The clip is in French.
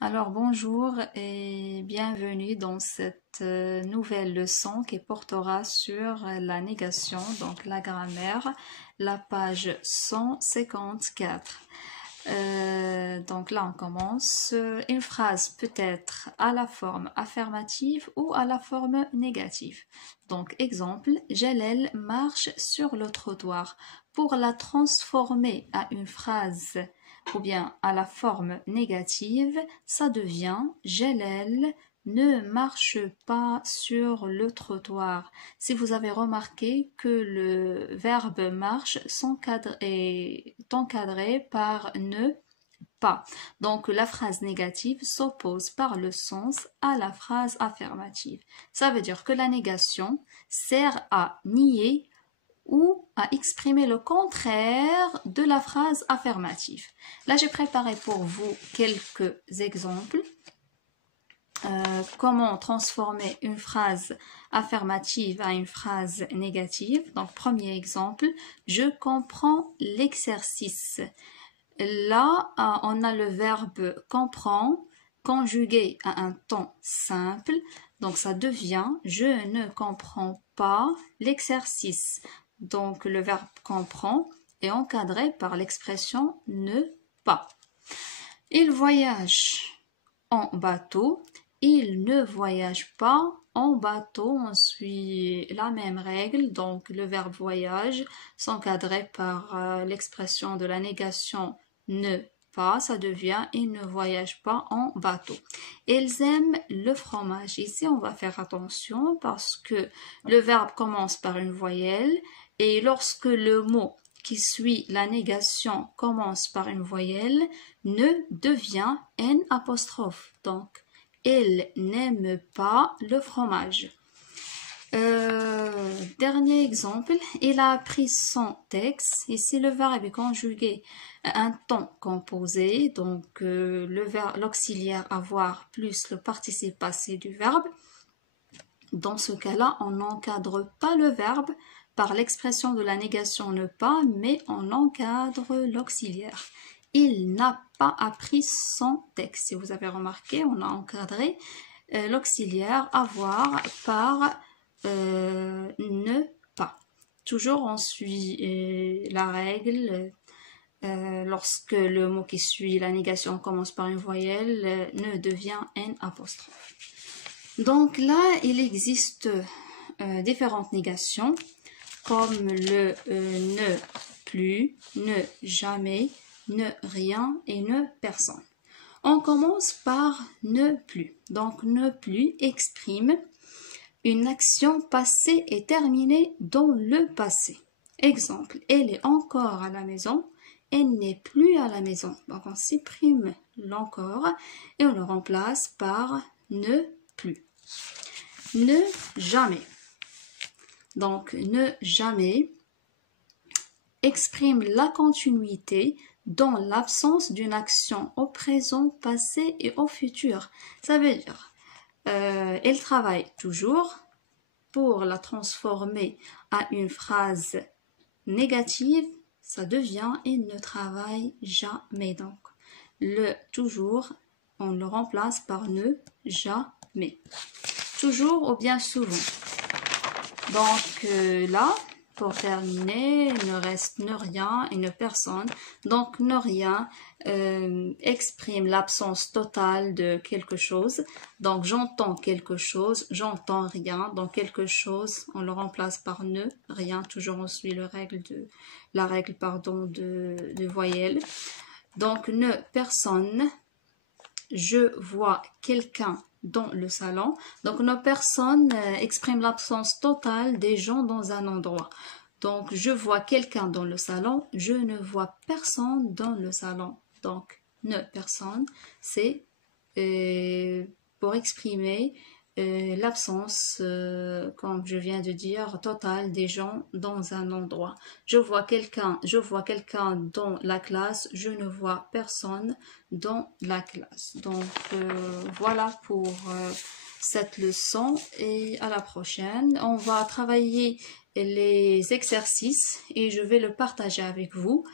Alors bonjour et bienvenue dans cette nouvelle leçon qui portera sur la négation, donc la grammaire, la page 154. Donc là on commence. Une phrase peut être à la forme affirmative ou à la forme négative. Donc exemple, Jalel marche sur le trottoir. Pour la transformer à une phrase ou bien à la forme négative, ça devient Jalel ne marche pas sur le trottoir. Si vous avez remarqué que le verbe marche est encadré par ne pas. Donc la phrase négative s'oppose par le sens à la phrase affirmative. Ça veut dire que la négation sert à nier ou à exprimer le contraire de la phrase affirmative. Là, j'ai préparé pour vous quelques exemples. Comment transformer une phrase affirmative à une phrase négative. Donc, premier exemple, je comprends l'exercice. Là, on a le verbe comprend conjugué à un temps simple. Donc, ça devient je ne comprends pas l'exercice. Donc, le verbe comprend est encadré par l'expression ne pas. Il voyage en bateau. Il ne voyage pas en bateau. On suit la même règle. Donc, le verbe voyage s'encadré par l'expression de la négation ne pas. Ça devient il ne voyage pas en bateau. Ils aiment le fromage. Ici, on va faire attention parce que le verbe commence par une voyelle et lorsque le mot qui suit la négation commence par une voyelle, ne devient N apostrophe. Donc, il n'aime pas le fromage. Dernier exemple, il a appris son texte. Ici, le verbe est conjugué à un temps composé, donc l'auxiliaire avoir plus le participe passé du verbe. Dans ce cas-là, on n'encadre pas le verbe par l'expression de la négation ne pas, mais on encadre l'auxiliaire. Il n'a pas appris son texte. Si vous avez remarqué, on a encadré l'auxiliaire avoir par ne pas. Toujours on suit la règle. Lorsque le mot qui suit la négation commence par une voyelle, ne devient N apostrophe. Donc là, il existe différentes négations comme le ne plus, ne jamais, ne rien et ne personne. On commence par ne plus. Donc ne plus exprime une action passée et terminée dans le passé. Exemple, elle est encore à la maison, elle n'est plus à la maison. Donc on supprime l'encore et on le remplace par ne plus. Ne jamais. Donc ne jamais exprime la continuité dans l'absence d'une action au présent, passé et au futur. Ça veut dire elle travaille toujours. Pour la transformer à une phrase négative, ça devient il ne travaille jamais. Donc le toujours, on le remplace par ne jamais. Toujours ou bien souvent. Donc là, pour terminer, il ne reste ne rien et ne personne. Donc ne rien exprime l'absence totale de quelque chose. Donc j'entends quelque chose, j'entends rien. Donc quelque chose, on le remplace par ne rien. Toujours on suit la règle de voyelle. Donc ne personne, je vois quelqu'un dans le salon. Donc nos personnes expriment l'absence totale des gens dans un endroit. Donc je vois quelqu'un dans le salon, je ne vois personne dans le salon. Donc ne personne, c'est pour exprimer l'absence, comme je viens de dire, totale des gens dans un endroit. Je vois quelqu'un dans la classe, je ne vois personne dans la classe. Donc voilà pour cette leçon et à la prochaine. On va travailler les exercices et je vais le partager avec vous.